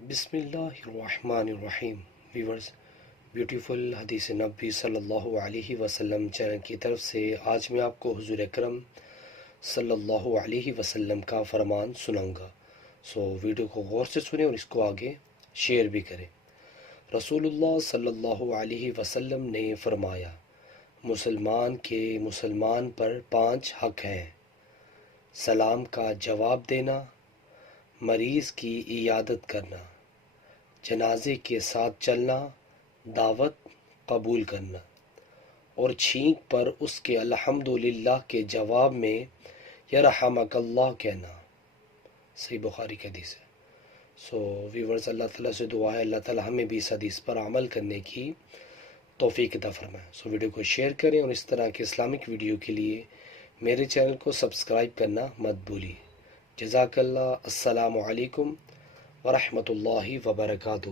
بسم اللہ الرحمن الرحیم ویورز، بیوٹیفل حدیث نبی صلی اللہ علیہ وسلم چینل کی طرف سے آج میں آپ کو حضور اکرم صلی اللہ علیہ وسلم کا فرمان سناؤں گا۔ ویڈیو کو غور سے سنیں اور اس کو آگے شیئر بھی کریں۔ رسول اللہ صلی اللہ علیہ وسلم نے فرمایا، مسلمان کے مسلمان پر 5 حق ہیں: سلام کا جواب دینا، مریض کی عیادت کرنا، جنازے کے ساتھ چلنا، دعوت قبول کرنا، اور چھینک پر اس کے الحمدللہ کے جواب میں یرحمک اللہ کہنا۔ صحیح بخاری کی حدیث ہے۔ ویورز، اللہ تعالیٰ سے دعا ہے اللہ تعالیٰ ہمیں بھی اس حدیث پر عمل کرنے کی توفیق عطا فرمائے۔ ویڈیو کو شیئر کریں اور اس طرح کے اسلامک ویڈیو کے لیے میرے چینل کو سبسکرائب کرنا مت بھولیے۔ جزاک اللہ۔ السلام علیکم ورحمۃ اللہ وبرکاتہ۔